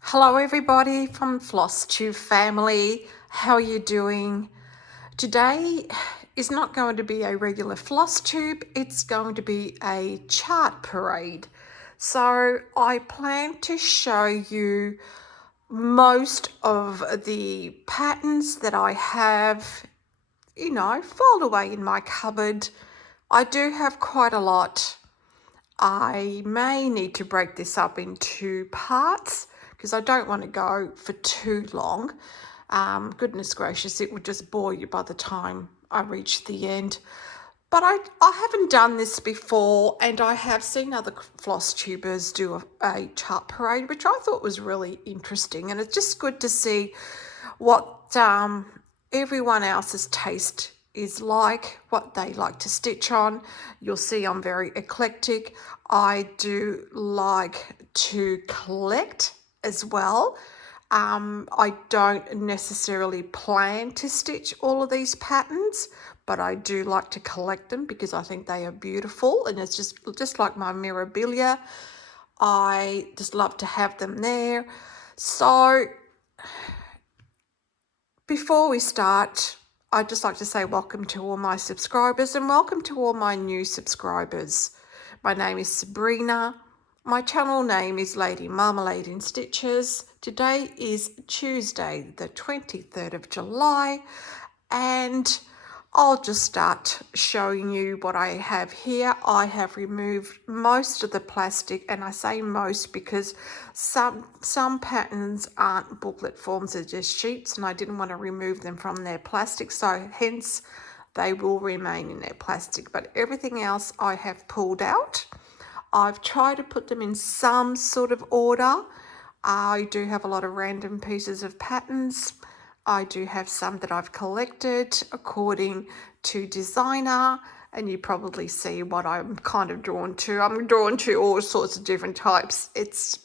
Hello everybody from FlossTube family. How are you doing? Today is not going to be a regular FlossTube, it's going to be a chart parade. So I plan to show you most of the patterns that I have, filed away in my cupboard. I do have quite a lot. I may need to break this up into parts because I don't want to go for too long. Goodness gracious, it would just bore you by the time I reach the end. But I haven't done this before, and I have seen other floss tubers do a chart parade, which I thought was really interesting. And it's just good to see what everyone else's taste is like, what they like to stitch on. You'll see I'm very eclectic. I do like to collect as well. I don't necessarily plan to stitch all of these patterns, but I do like to collect them because I think they are beautiful, and it's just like my memorabilia. I just love to have them there. So before we start, I'd just like to say welcome to all my subscribers and welcome to all my new subscribers. My name is Sabrina. My channel name is Lady Marmalade in Stitches. Today is Tuesday, the 23rd of July, and I'll just start showing you what I have here. I have removed most of the plastic, and I say most because some patterns aren't booklet forms, they're just sheets, and I didn't want to remove them from their plastic, so hence they will remain in their plastic. But everything else I have pulled out. I've tried to put them in some sort of order. I do have a lot of random pieces of patterns. I do have some that I've collected according to designer, and you probably see what I'm kind of drawn to. I'm drawn to all sorts of different types. It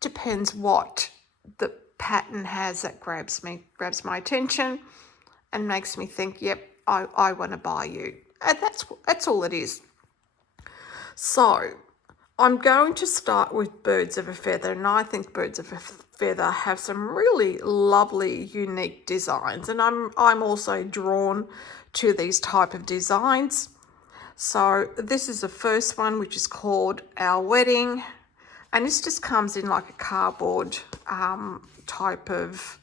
depends what the pattern has that grabs my attention and makes me think, yep, I want to buy you. And that's all it is. So I'm going to start with Birds of a Feather, and I think Birds of a Feather have some really lovely, unique designs, and I'm also drawn to these type of designs. So this is the first one, which is called Our Wedding, and this just comes in like a cardboard type of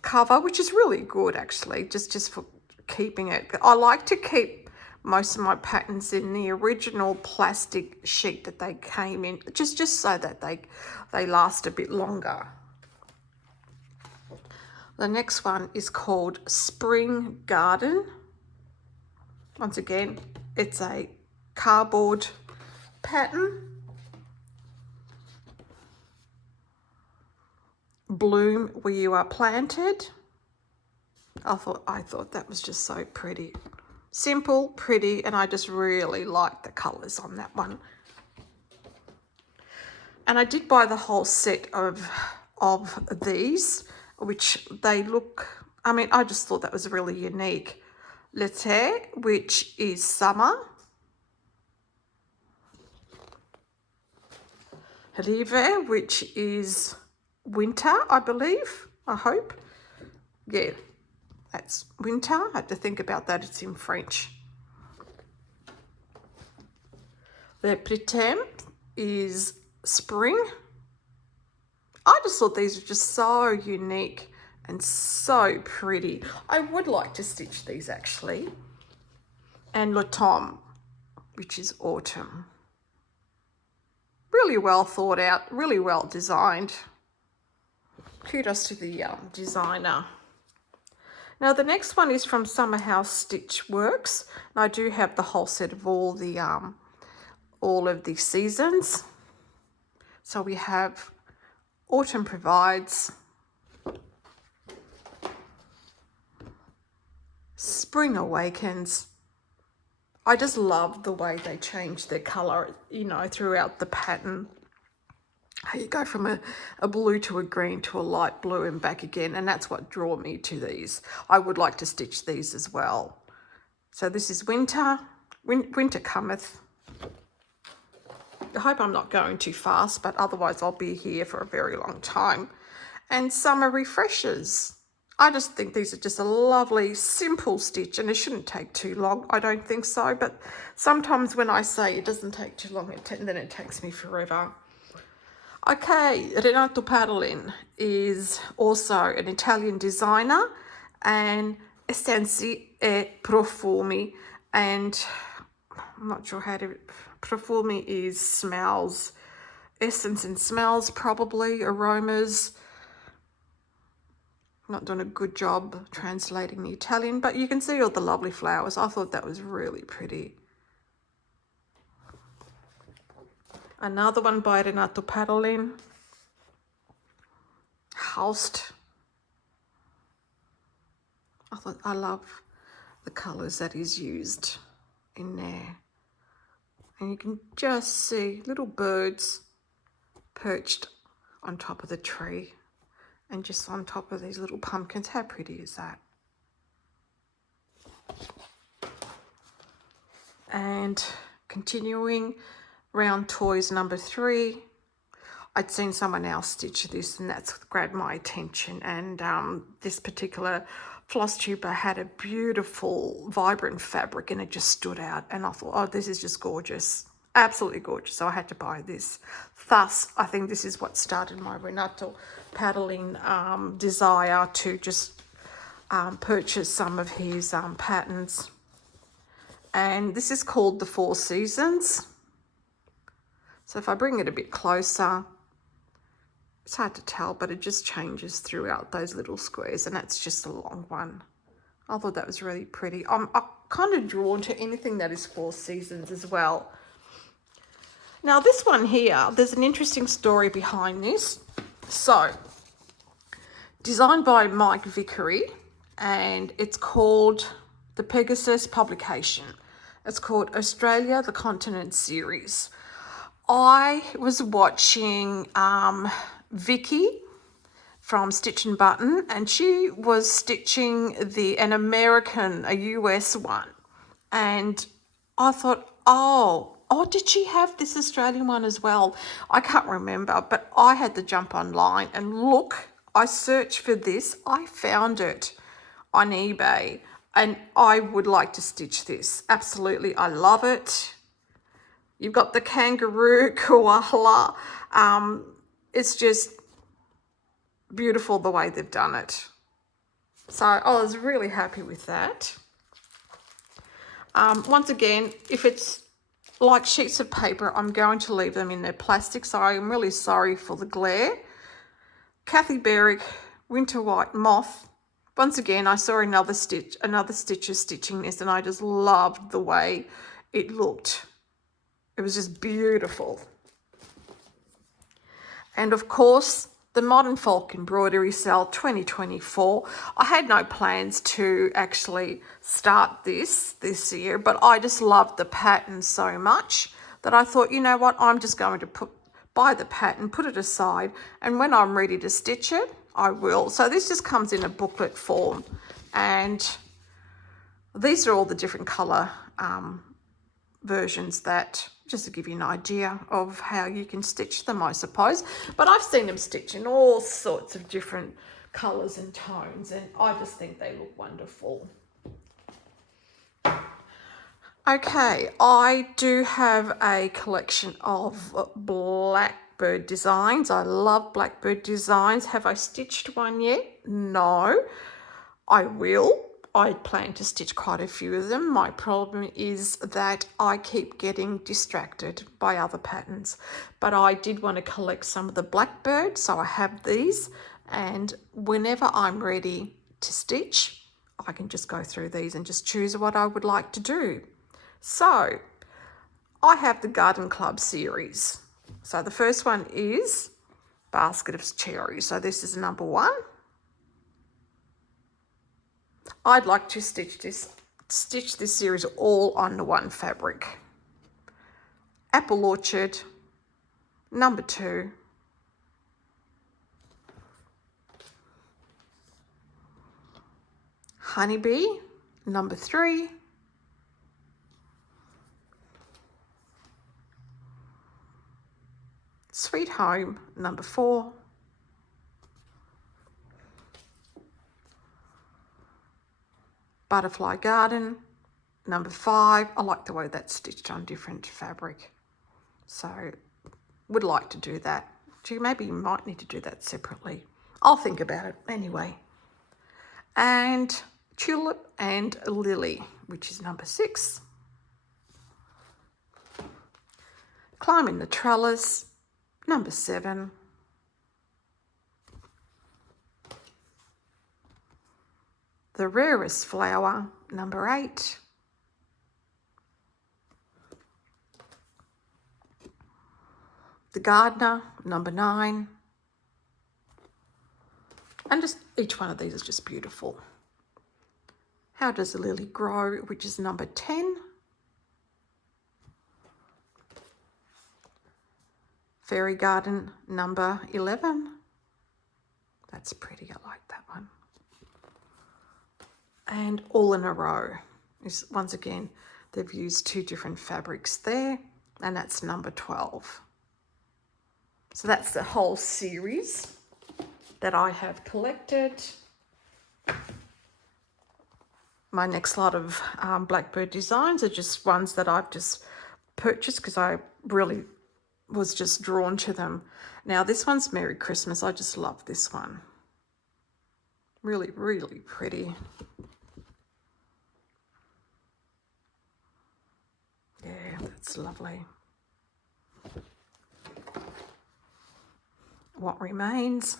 cover, which is really good actually, just for keeping it. I like to keep most of my patterns in the original plastic sheet that they came in, just so that they last a bit longer. The next one is called Spring Garden. Once again, it's a cardboard pattern. Bloom where you are planted. I thought that was just so pretty. Simple, pretty, and I just really like the colours on that one. And I did buy the whole set of these, which they look, I just thought that was really unique. L'été, which is summer. L'hiver, which is winter, I believe, I hope. Yeah. That's winter. I had to think about that. It's in French. Le printemps is spring. I just thought these were just so unique and so pretty. I would like to stitch these actually. And l'automne, which is autumn. Really well thought out, really well designed. Kudos to the designer. Now the next one is from Summer House Stitch Works. And I do have the whole set of all of the seasons. So we have Autumn Provides, Spring Awakens. I just love the way they change their colour, throughout the pattern. how you go from a blue to a green to a light blue and back again, and that's what drew me to these. I would like to stitch these as well. So this is winter. Winter cometh. I hope I'm not going too fast, but otherwise I'll be here for a very long time. And summer refreshers. I just think these are just a lovely, simple stitch, and it shouldn't take too long. I don't think so, but sometimes when I say it doesn't take too long, then it takes me forever. Okay, Renato Padolin is also an Italian designer, and Essenzi e Profumi, and I'm not sure how to, Profumi is smells, essence and smells probably, aromas. Not doing a good job translating the Italian, but you can see all the lovely flowers. I thought that was really pretty. Another one by Renato Padolin. Haust. I love the colours that he's used in there. And you can just see little birds perched on top of the tree and just on top of these little pumpkins. How pretty is that? And continuing, round toys number 3. I'd seen someone else stitch this, and that's grabbed my attention. And this particular floss tuber had a beautiful, vibrant fabric, and it just stood out. And I thought, oh, this is just gorgeous, absolutely gorgeous. So I had to buy this. Thus, I think this is what started my Renato Padolin desire to just purchase some of his patterns. And this is called the 4 Seasons. So if I bring it a bit closer, it's hard to tell, but it just changes throughout those little squares, and that's just a long one. I thought that was really pretty. I'm kind of drawn to anything that is 4 seasons as well. Now this one here, there's an interesting story behind this. So, designed by Mike Vickery, and it's called the Pegasus publication. It's called Australia, the Continent series. I was watching Vicky from Stitch and Button, and she was stitching a US one, and I thought, oh, did she have this Australian one as well? I can't remember, but I had to jump online and look. I searched for this. I found it on eBay, and I would like to stitch this. Absolutely, I love it. You've got the kangaroo koala. It's just beautiful the way they've done it. So I was really happy with that. Once again, if it's like sheets of paper, I'm going to leave them in their plastic, so I'm really sorry for the glare. Kathy Berwick, Winter White Moth. Once again, I saw another stitcher stitching this, and I just loved the way it looked. It was just beautiful. And of course, the Modern Folk Embroidery Sale 2024. I had no plans to actually start this year, but I just loved the pattern so much that I thought, you know what, I'm just going to buy the pattern, put it aside, and when I'm ready to stitch it, I will. So this just comes in a booklet form, and these are all the different colour versions, that just to give you an idea of how you can stitch them, I suppose. But I've seen them stitch in all sorts of different colours and tones, and I just think they look wonderful. Okay, I do have a collection of blackbird designs. I love blackbird designs. Have I stitched one yet? No. I will. I plan to stitch quite a few of them. My problem is that I keep getting distracted by other patterns. But I did want to collect some of the blackbird, so I have these. And whenever I'm ready to stitch, I can just go through these and just choose what I would like to do. So, I have the Garden Club series. So the first one is Basket of Cherries. So this is number 1. I'd like to stitch this series all on the one fabric. Apple Orchard, number 2. Honeybee, number 3. Sweet Home, number 4. Butterfly Garden, number 5. I like the way that's stitched on different fabric. So would like to do that. Gee, maybe you might need to do that separately. I'll think about it anyway. And Tulip and Lily, which is number 6. Climbing the Trellis, number 7. The Rarest Flower, number 8. The Gardener, number 9. And just each one of these is just beautiful. How Does a Lily Grow, which is number 10. Fairy Garden, number 11. That's pretty, I like that one. And All in a Row is, once again, they've used 2 different fabrics there, and that's number 12. So that's the whole series that I have collected. My next lot of Blackbird designs are just ones that I've just purchased because I really was just drawn to them. Now this one's Merry Christmas. I just love this one. Really, really pretty. Yeah, that's lovely. What Remains.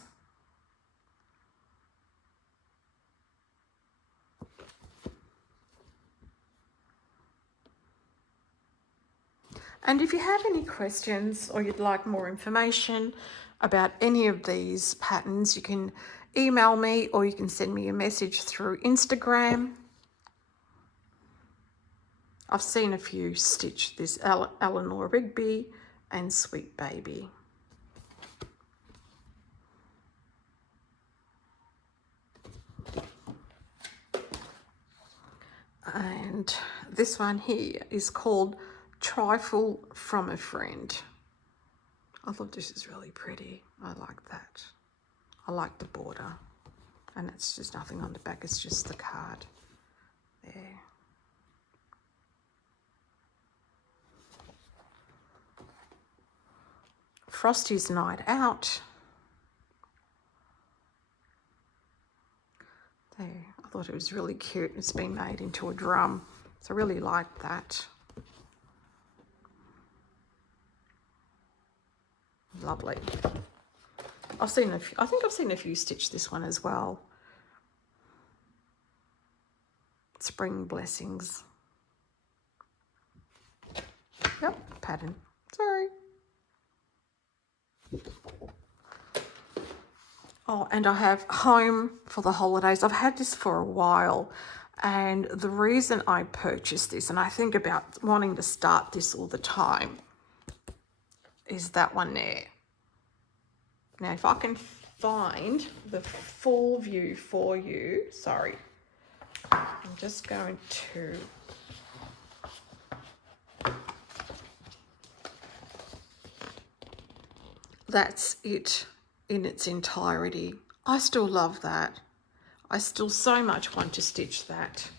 And if you have any questions or you'd like more information about any of these patterns, you can email me or you can send me a message through Instagram. I've seen a few stitch this Eleanor Rigby and Sweet Baby. And this one here is called Trifle from a Friend. I thought this is really pretty. I like that. I like the border. And it's just nothing on the back, it's just the card there. Frosty's Night Out. There, I thought it was really cute. It's been made into a drum, so I really like that. Lovely. I think I've seen a few stitch this one as well. Spring Blessings. Yep, pattern. Sorry. Oh, and I have Home for the Holidays. I've had this for a while, and the reason I purchased this, and I think about wanting to start this all the time, is that one there. Now, if I can find the full view for you, sorry, I'm just going to that's it in its entirety. I still love that. I still so much want to stitch that.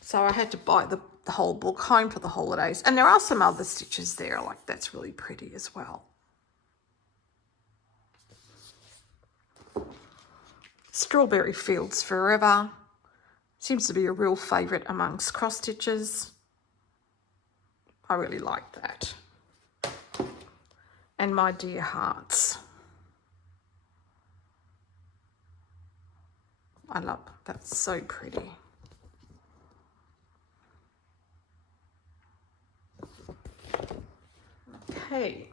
So I had to buy the whole book, Home for the Holidays. And there are some other stitches there, like that's really pretty as well. Strawberry Fields Forever. Seems to be a real favourite amongst cross stitches. I really like that. And My Dear Hearts. I love, that's so pretty. Okay.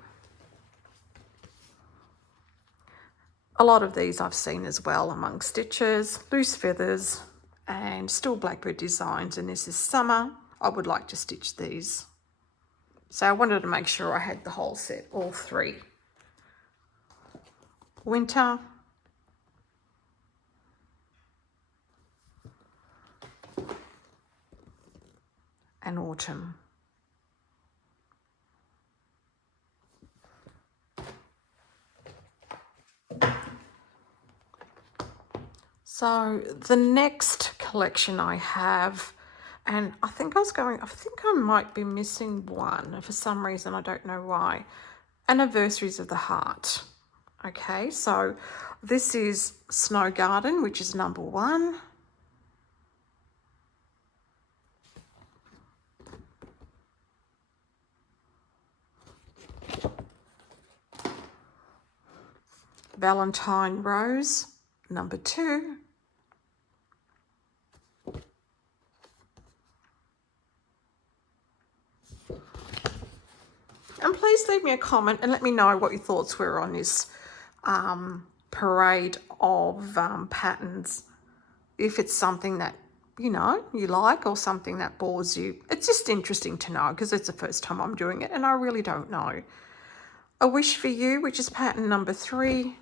A lot of these I've seen as well among stitches, Loose Feathers and still Blackbird Designs, and this is Summer. I would like to stitch these. So I wanted to make sure I had the whole set, all 3. Winter. and autumn. So the next collection I have, and I think I might be missing one for some reason, I don't know why. Anniversaries of the Heart. Okay, so this is Snow Garden, which is number 1. Valentine Rose, number 2. And please leave me a comment and let me know what your thoughts were on this parade of patterns. If it's something that, you like, or something that bores you. It's just interesting to know because it's the first time I'm doing it and I really don't know. A Wish for You, which is pattern number 3.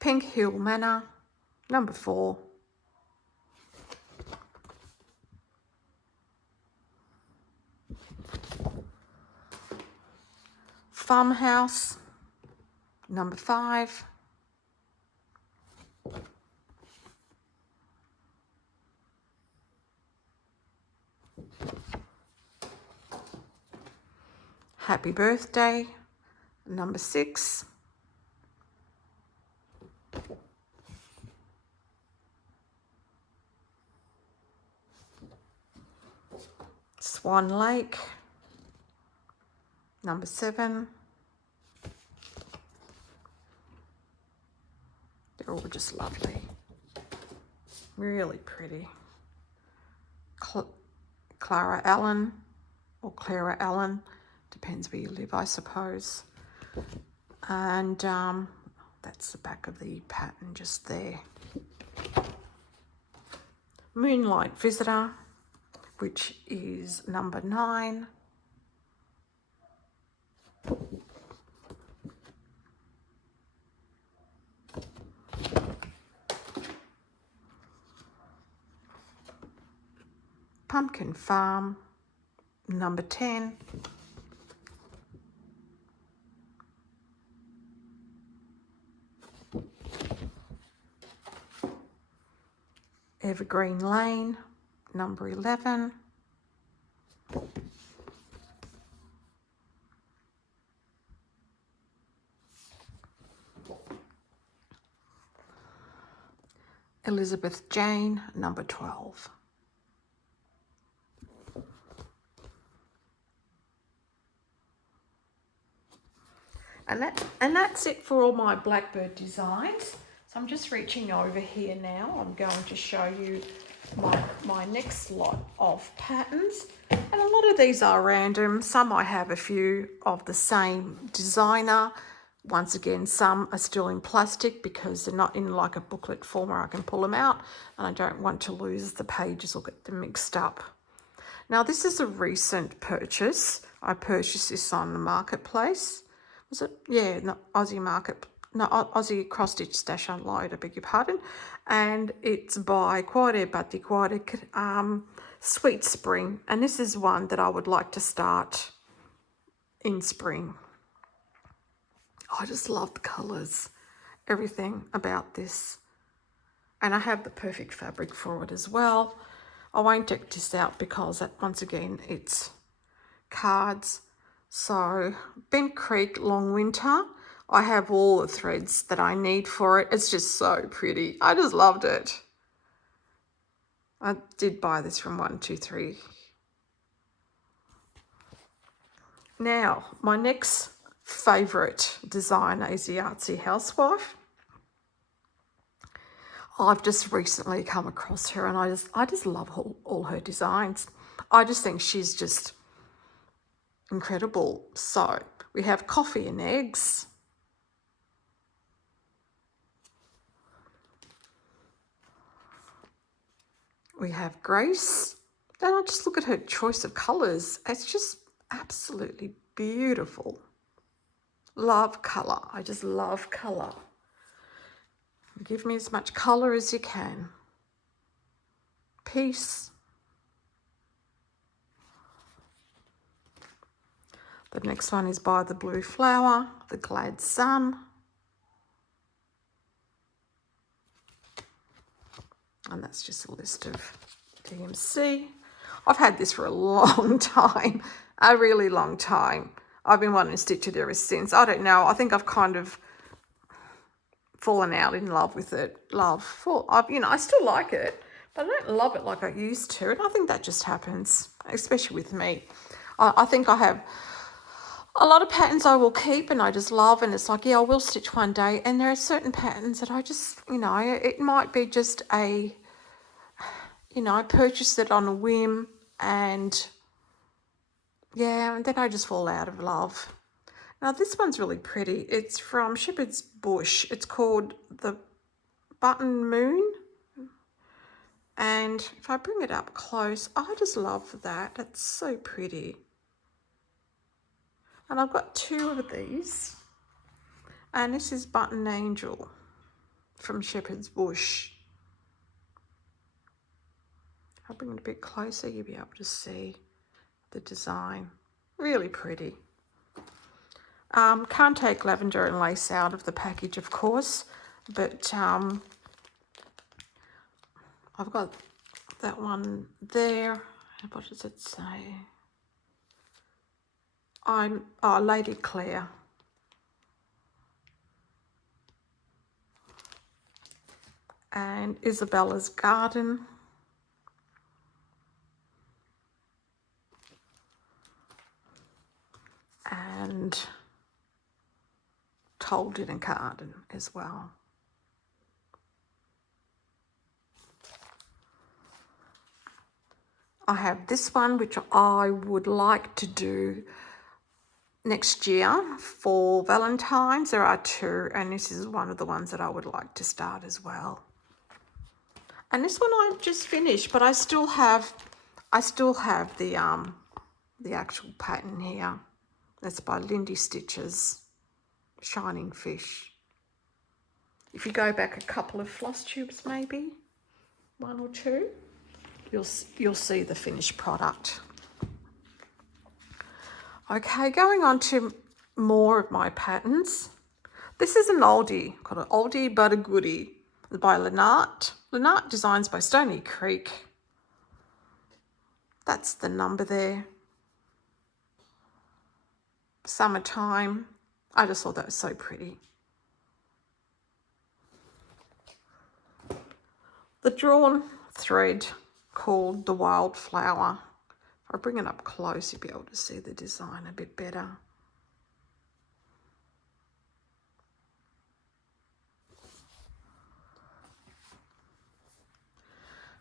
Pink Hill Manor, number 4. Farmhouse, number 5. Happy Birthday, number 6. Swan Lake, number 7. They're all just lovely. Really pretty. Clara Allen, or Clara Allen, depends where you live, I suppose. And that's the back of the pattern just there. Moonlight Visitor, which is number 9. Pumpkin Farm, number 10. Evergreen Lane, number 11. Elizabeth Jane, number 12. And that's it for all my blackbird designs. So I'm just reaching over here now. I'm going to show you my next lot of patterns. And a lot of these are random. Some I have a few of the same designer. Once again, some are still in plastic because they're not in like a booklet form where I can pull them out. And I don't want to lose the pages or get them mixed up. Now, this is a recent purchase. I purchased this on the marketplace. Was it? Yeah, no, Aussie Cross Stitch Stash Unload, I beg your pardon. And it's by Quade Batik Sweet Spring. And this is one that I would like to start in spring. I just love the colours, everything about this. And I have the perfect fabric for it as well. I won't deck this out because once again, it's cards. So Bent Creek Long Winter, I have all the threads that I need for it. It's just so pretty. I just loved it. I did buy this from 123. Now, my next favourite designer is the Artsy Housewife. I've just recently come across her and I just love all her designs. I just think she's just incredible. So we have Coffee and Eggs. We have Grace. And I just look at her choice of colours. It's just absolutely beautiful. Love colour. I just love colour. Give me as much colour as you can. Peace. The next one is by the Blue Flower, the Glad Sun. And that's just a list of DMC. I've had this for a long time, a really long time. I've been wanting to stitch it ever since. I don't know, I think I've kind of fallen out in love with it. I still like it, but I don't love it like I used to. And I think that just happens, especially with me. I think I have a lot of patterns I will keep and I just love, and it's like, yeah, I will stitch one day. And there are certain patterns that I just, it might be just I purchased it on a whim, and yeah, and then I just fall out of love. Now this one's really pretty. It's from Shepherd's Bush. It's called the Button Moon. And if I bring it up close, I just love that. It's so pretty. And I've got two of these. And this is Button Angel from Shepherd's Bush. If I bring it a bit closer, you'll be able to see the design. Really pretty. Can't take lavender and lace out of the package, of course, but I've got that one there. What does it say? Lady Claire. And Isabella's Garden. And Told in a Garden as well. I have this one, which I would like to do next year for Valentine's. There are two, and this is one of the ones that I would like to start as well. And this one I just finished, but I still have the actual pattern here. That's by Lindy Stitches, Shining Fish. If you go back a couple of floss tubes, maybe one or two, you'll see the finished product. Okay, going on to more of my patterns. This is an oldie, called an oldie but a goodie, by Lynette. Lynette Designs by Stony Creek. That's the number there. Summertime. I just thought that was so pretty. The drawn thread called the Wildflower. If I bring it up close, you'll be able to see the design a bit better.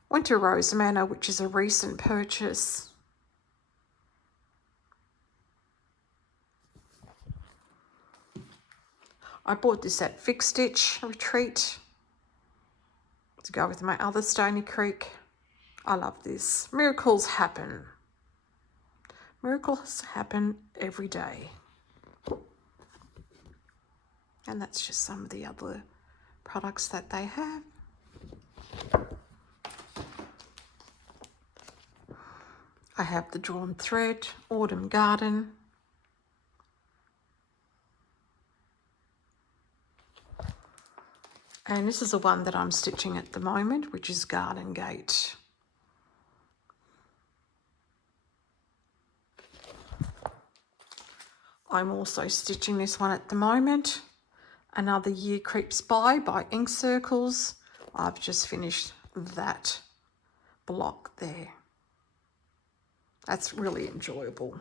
Winter Rose Manor, which is a recent purchase. I bought this at Fix Stitch Retreat to go with my other Stony Creek. I love this. Miracles happen. Miracles happen every day. And that's just some of the other products that they have. I have the drawn thread, Autumn Garden. And this is the one that I'm stitching at the moment, which is Garden Gate. I'm also stitching this one at the moment. Another Year Creeps by Ink Circles. I've just finished that block there. That's really enjoyable.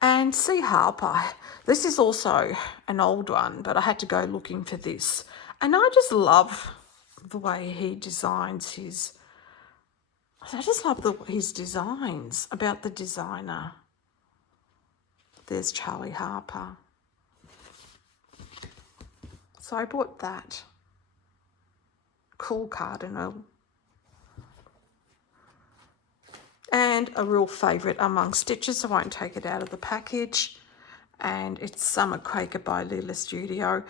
And Sea Harper. This is also an old one, but I had to go looking for this. And I just love the way he designs his... I just love his designs, about the designer. There's Charlie Harper. So I bought that. Cool cardinal. And a real favourite among stitches, I won't take it out of the package. And it's Summer Quaker by Lila Studio.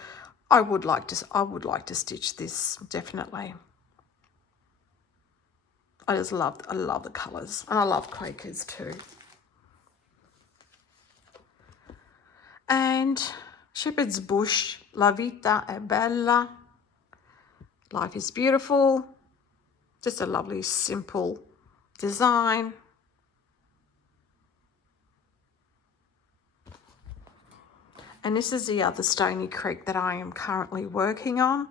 I would like to stitch this, definitely. I love the colours, and I love Quakers too. And Shepherd's Bush, La vita è bella. Life is beautiful. Just a lovely, simple design. And this is the other Stony Creek that I am currently working on.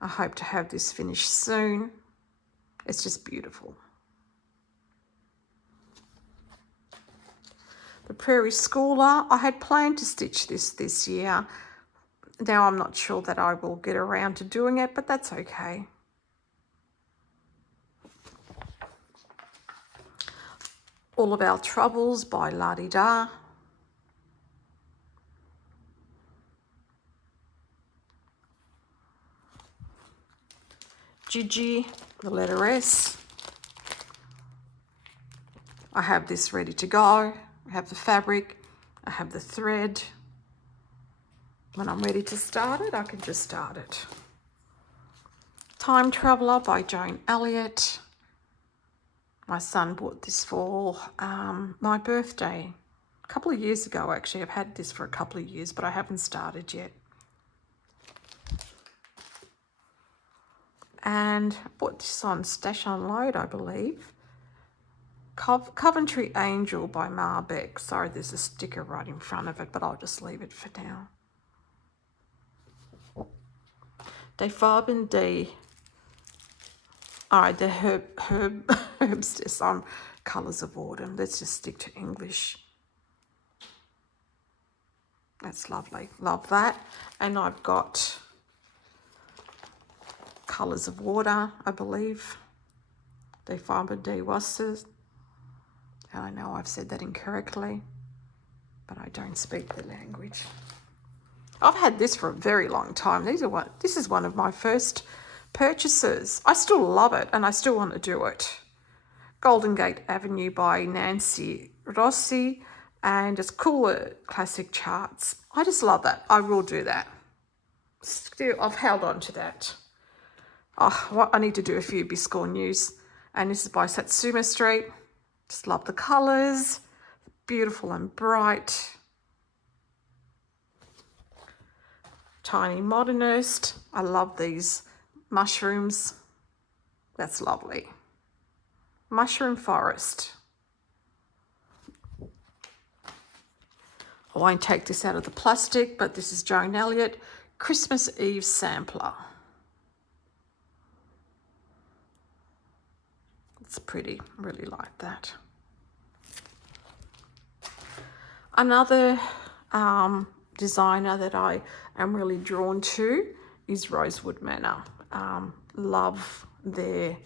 I hope to have this finished soon. It's just beautiful. The Prairie Schooler, I had planned to stitch this year. Now I'm not sure that I will get around to doing it, but that's okay. All of Our Troubles by La-Di-Da. Gigi, the letter S. I have this ready to go. I have the fabric, I have the thread. When I'm ready to start it, I can just start it. Time Traveller by Joan Elliott. My son bought this for my birthday a couple of years ago, actually. I've had this for a couple of years, but I haven't started yet. And I bought this on Stash Unload, I believe. Coventry Angel by Marbeck. Sorry, there's a sticker right in front of it, but I'll just leave it for now. De Farben D. Alright, the Herbsters on Colours of Autumn. Let's just stick to English. That's lovely. Love that. And I've got Colours of Water, I believe. De Farben D Wassers. I know I've said that incorrectly, but I don't speak the language. I've had this for a very long time. This is one of my first purchases. I still love it, and I still want to do it. Golden Gate Avenue by Nancy Rossi, and just cooler classic charts. I just love that. I will do that. Still, I've held on to that. Oh, I need to do a few Biscore news, and this is by Satsuma Street. Just love the colours, beautiful and bright. Tiny Modernist, I love these mushrooms. That's lovely. Mushroom Forest. I won't take this out of the plastic, but this is Joan Elliott, Christmas Eve Sampler. It's pretty, I really like that. Another designer that I am really drawn to is Rosewood Manor. Love their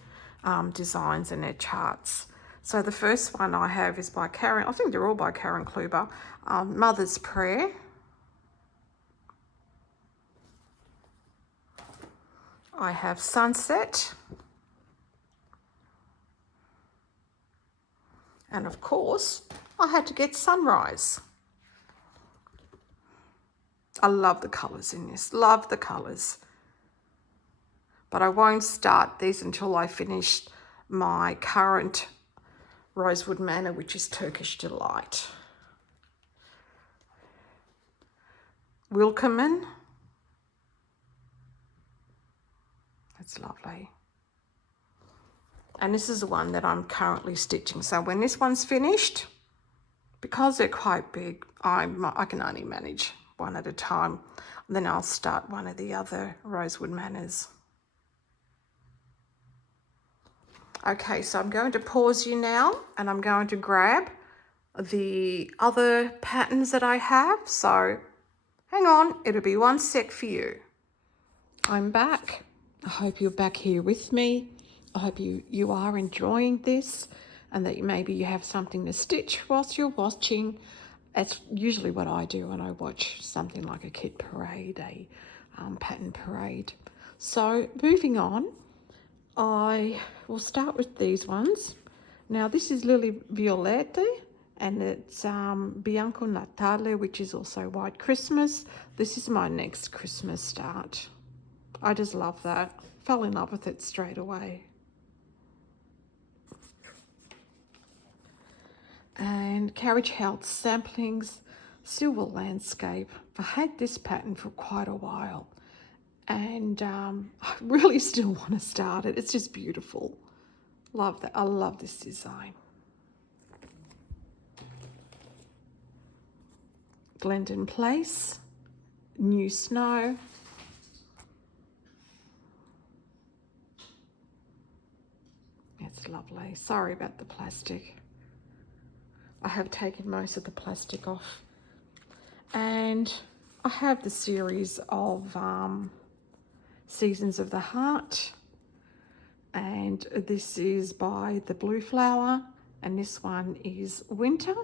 designs and their charts. So the first one I have is by Karen, I think they're all by Karen Kluber, Mother's Prayer. I have Sunset. And of course, I had to get Sunrise. I love the colours in this, love the colours. But I won't start these until I finish my current Rosewood Manor, which is Turkish Delight. Wilkerman. That's lovely. And this is the one that I'm currently stitching. So when this one's finished, because they're quite big, I can only manage one at a time. Then I'll start one of the other Rosewood Manors. Okay, so I'm going to pause you now, and I'm going to grab the other patterns that I have. So hang on, it'll be one sec for you. I'm back. I hope you're back here with me. I hope you are enjoying this, and that maybe you have something to stitch whilst you're watching. That's usually what I do when I watch something like a kit parade, a pattern parade. So moving on, I will start with these ones. Now this is Lily Violette, and it's Bianco Natale, which is also White Christmas. This is my next Christmas start. I just love that. Fell in love with it straight away. And Carriage House Samplings, Silver Landscape. I had this pattern for quite a while, and I really still want to start it. It's just beautiful. Love that. I love this design. Glendon Place, New Snow. It's lovely. Sorry about the plastic. I have taken most of the plastic off. And I have the series of Seasons of the Heart. And this is by the Blue Flower. And this one is Winter.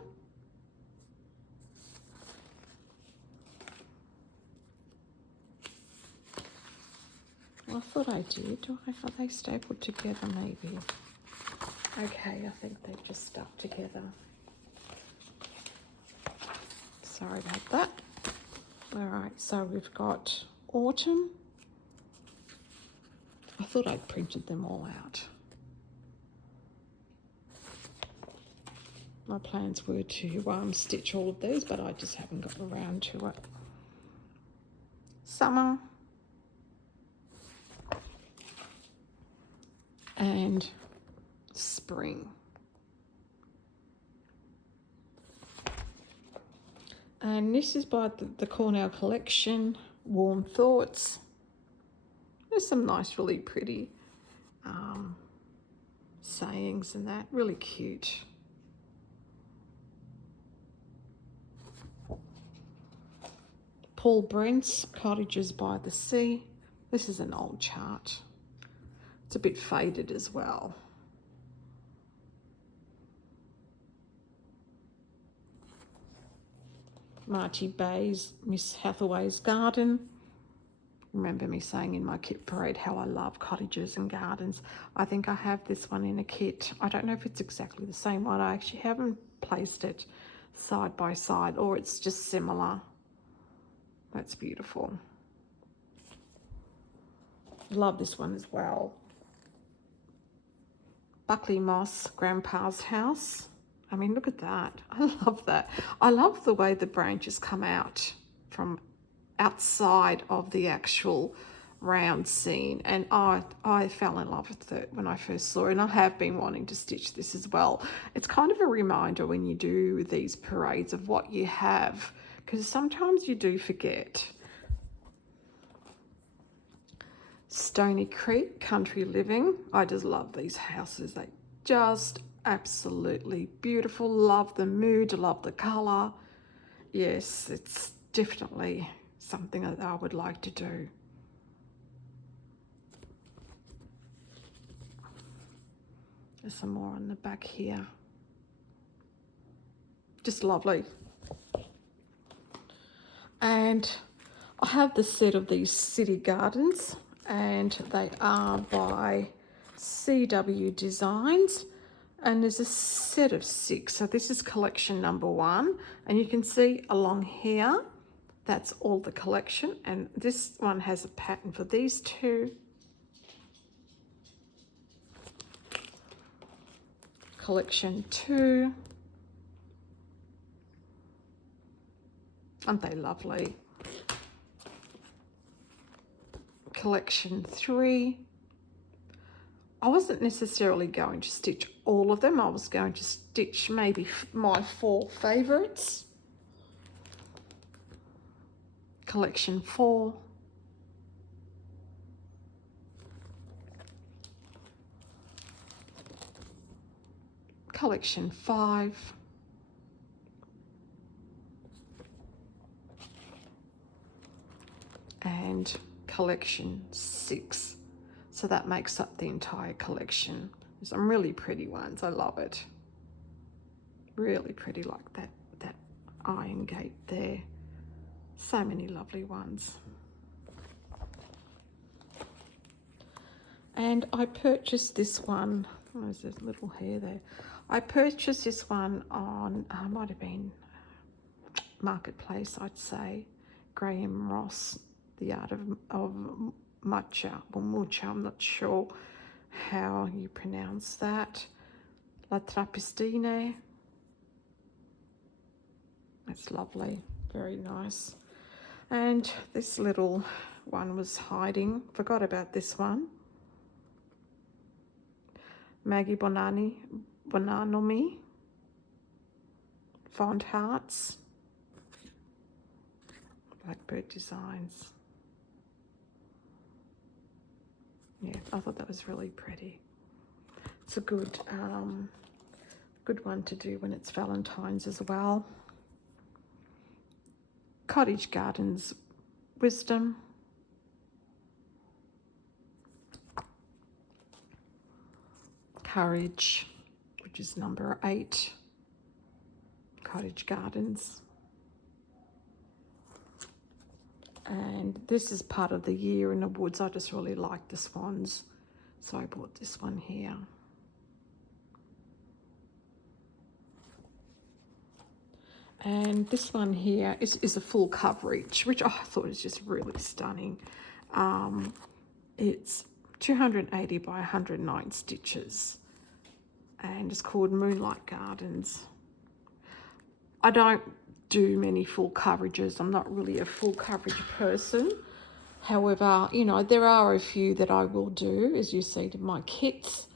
I thought I did. Are they stapled together maybe? Okay, I think they're just stuck together. Sorry about that. All right, so we've got Autumn. I thought I'd printed them all out. My plans were to stitch all of these, but I just haven't gotten around to it. Summer. And Spring. And this is by the Cornell Collection, Warm Thoughts. There's some nice, really pretty sayings and that, really cute. Paul Brent's Cottages by the Sea. This is an old chart. It's a bit faded as well. Marty Bay's Miss Hathaway's Garden. Remember me saying in my kit parade how I love cottages and gardens. I think I have this one in a kit. I don't know if it's exactly the same one. I actually haven't placed it side by side, or it's just similar. That's beautiful. Love this one as well. Buckley Moss, Grandpa's House. I mean, look at that. I love that. I love the way the branches come out from outside of the actual round scene. And I fell in love with it when I first saw it. And I have been wanting to stitch this as well. It's kind of a reminder when you do these parades of what you have, because sometimes you do forget. Stony Creek, Country Living. I just love these houses. They just absolutely beautiful. Love the mood, love the colour. Yes, it's definitely something that I would like to do. There's some more on the back here. Just lovely. And I have the set of these city gardens, and they are by CW Designs, and there's a set of 6. So this is collection number 1, and you can see along here, that's all the collection, and this one has a pattern for these 2. Collection 2. Aren't they lovely? Collection 3. I wasn't necessarily going to stitch all of them. I was going to stitch maybe my 4 favourites. Collection 4. Collection 5. And collection 6. So that makes up the entire collection. There's some really pretty ones. I love it. Really pretty, like that iron gate there. So many lovely ones. And I purchased this one Oh, there's a little hair there. I purchased this one on, might have been Marketplace, I'd say. Graham Ross, The Art of Matcha, or Mucha, I'm not sure how you pronounce that. La Trappistine. That's lovely, very nice. And this little one was hiding. Forgot about this one. Maggie Bonanomi. Font Hearts. Blackbird Designs. Yeah, I thought that was really pretty. It's a good one to do when it's Valentine's as well. Cottage Gardens Wisdom. Courage, which is number 8. Cottage Gardens. And this is part of the Year in the Woods. I just really like the swans, so I bought this one here. And this one here is a full coverage, which I thought was just really stunning. It's 280 by 109 stitches, and it's called Moonlight Gardens. I don't do many full coverages. I'm not really a full coverage person. However, you know, there are a few that I will do. As you see to my kits,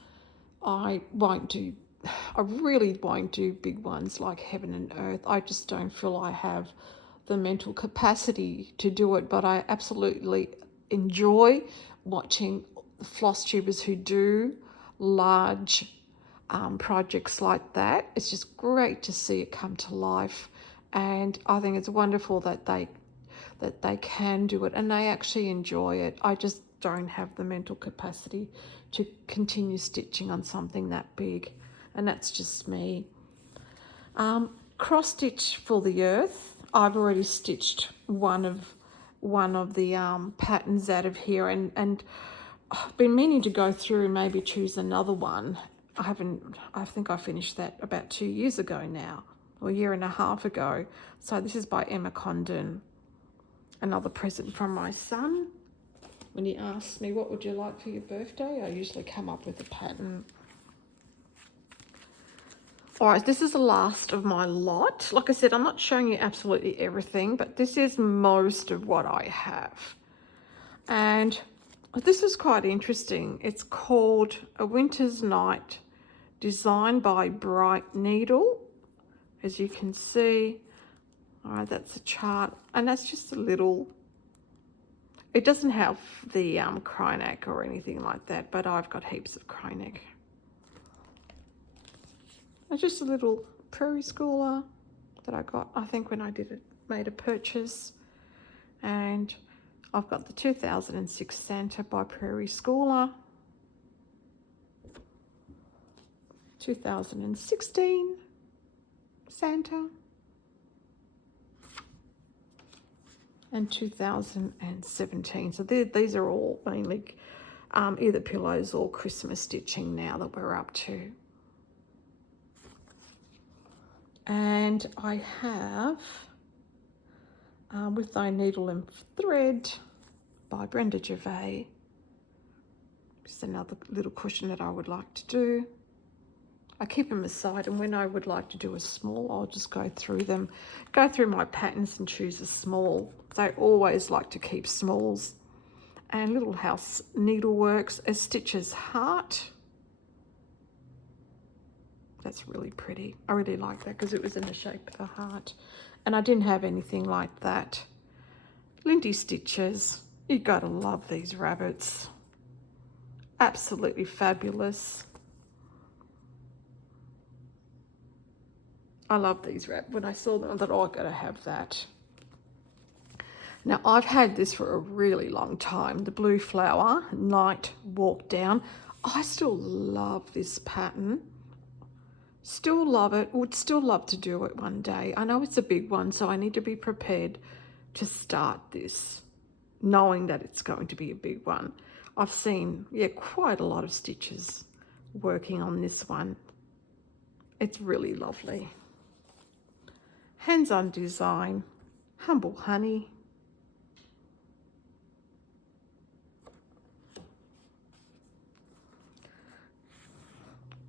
I really won't do big ones like Heaven and Earth. I just don't feel I have the mental capacity to do it, but I absolutely enjoy watching floss tubers who do large projects like that. It's just great to see it come to life, and I think it's wonderful that they can do it and they actually enjoy it. I just don't have the mental capacity to continue stitching on something that big, and that's just me. Cross stitch for the Earth. I've already stitched one of the patterns out of here, and I've been meaning to go through and maybe choose another one. I think I finished that about 2 years ago now, or a year and a half ago. So this is by Emma Condon. Another present from my son. When he asks me, what would you like for your birthday? I usually come up with a pattern. All right, this is the last of my lot. Like I said, I'm not showing you absolutely everything, but this is most of what I have. And this is quite interesting. It's called A Winter's Night, designed by Bright Needle. As you can see, all right, that's a chart, and that's just a little, it doesn't have the Kryneck or anything like that, but I've got heaps of Kryneck. It's just a little prairie schooler that I got, I think, when I made a purchase. And I've got the 2006 Santa by Prairie Schooler. 2016 Santa. And 2017. So these are all mainly either pillows or Christmas stitching now that we're up to. And I have With Thy Needle and Thread by Brenda Gervais. Just another little cushion that I would like to do. I keep them aside, and when I would like to do a small, I'll just go through my patterns and choose a small. So I always like to keep smalls. And Little House Needleworks, A Stitcher's Heart. That's really pretty. I really like that because it was in the shape of a heart. And I didn't have anything like that. Lindy Stitches. You gotta love these rabbits. Absolutely fabulous. I love these rabbits. When I saw them, I thought, oh, I've got to have that. Now, I've had this for a really long time. The Blue Flower Night Walk Down. I still love this pattern. Still love it. Would still love to do it one day. I know it's a big one, so I need to be prepared to start this, knowing that it's going to be a big one. I've seen, quite a lot of stitches working on this one. It's really lovely. Hands-on design, Humble Honey.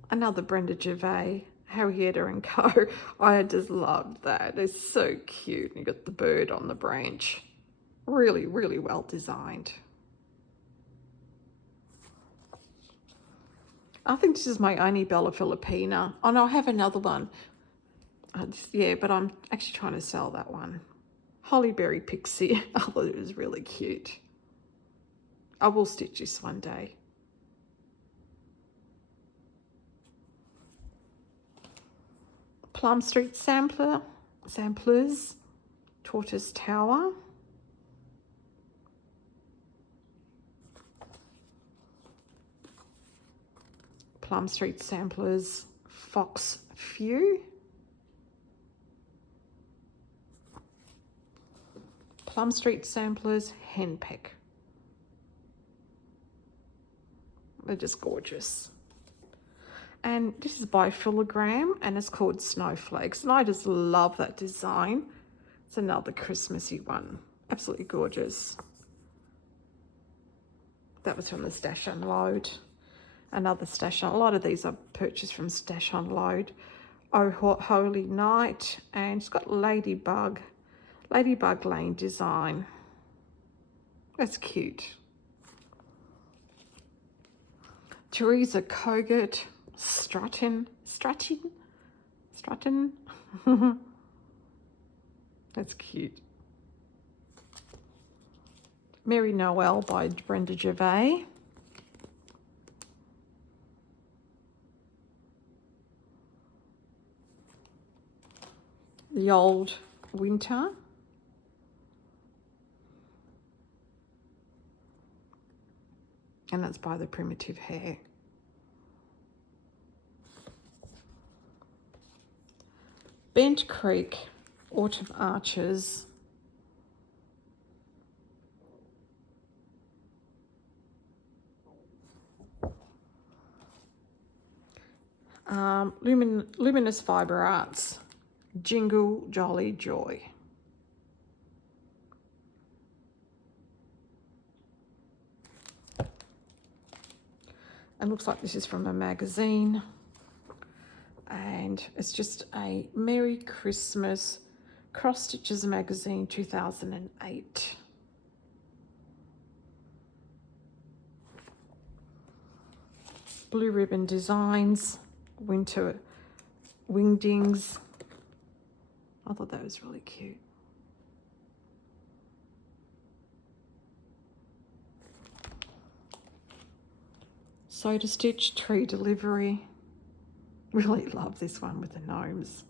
Another Brenda Gervais, Harrietta and Co. I just love that. It's so cute. You got the bird on the branch. Really, really well designed. I think this is my only Bella Filipina. Oh no, I have another one. Yeah, but I'm actually trying to sell that one. Hollyberry Pixie. I thought it was really cute. I will stitch this one day. Plum Street Samplers, Tortoise Tower. Plum Street Samplers, Fox Few. Plum Street Samplers, Henpeck. They're just gorgeous. And this is by Filigram and it's called Snowflakes. And I just love that design. It's another Christmassy one. Absolutely gorgeous. That was from the Stash Unload. Another Stash Unload. A lot of these I purchased from Stash Unload. Oh Holy Night. And it's got Ladybug Lane design. That's cute. Teresa Kogut. Strutting. That's cute. Mary Noel by Brenda Gervais. The Old Winter. And that's by the Primitive Hair. Bent Creek, Autumn Arches. Luminous Fibre Arts, Jingle Jolly Joy. And looks like this is from a magazine. And it's just a Merry Christmas Cross Stitches magazine 2008. Blue Ribbon Designs, Winter Wingdings. I thought that was really cute. Sew to Stitch Tree Delivery. Really love this one with the gnomes.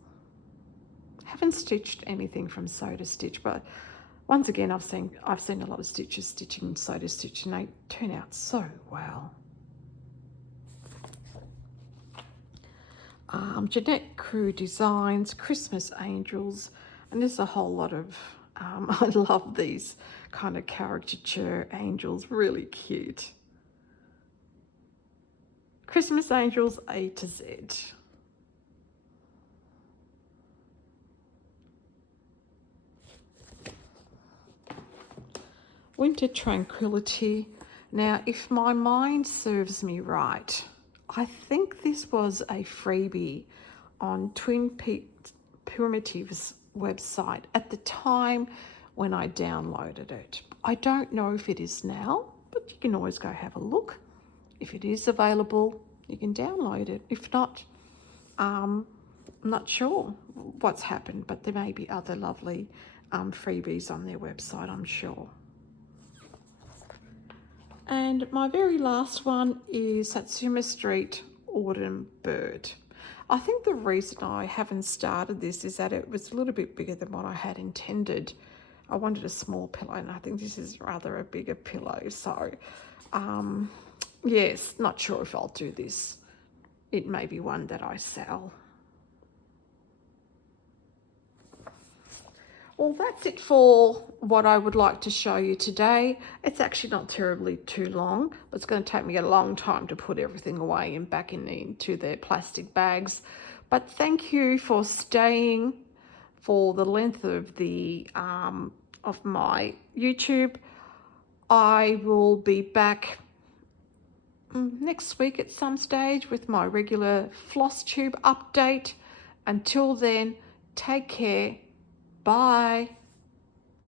Haven't stitched anything from Sew to Stitch, but once again I've seen a lot of stitches stitching Sew to Stitch and they turn out so well. Jeanette Crew Designs, Christmas Angels, and there's a whole lot of, I love these kind of caricature angels, really cute. Christmas Angels A to Z. Winter Tranquility. Now, if my mind serves me right, I think this was a freebie on Twin Peaks Primitives website at the time when I downloaded it. I don't know if it is now, but you can always go have a look. If it is available, you can download it. If not, I'm not sure what's happened, but there may be other lovely freebies on their website, I'm sure. And my very last one is Satsuma Street Autumn Bird. I think the reason I haven't started this is that it was a little bit bigger than what I had intended. I wanted a small pillow and I think this is rather a bigger pillow. So, yes, not sure if I'll do this. It may be one that I sell. Well, that's it for what I would like to show you today. It's actually not terribly too long, but it's going to take me a long time to put everything away and back into their plastic bags. But thank you for staying for the length of the of my YouTube. I will be back next week at some stage with my regular floss tube update. Until then, take care. Bye.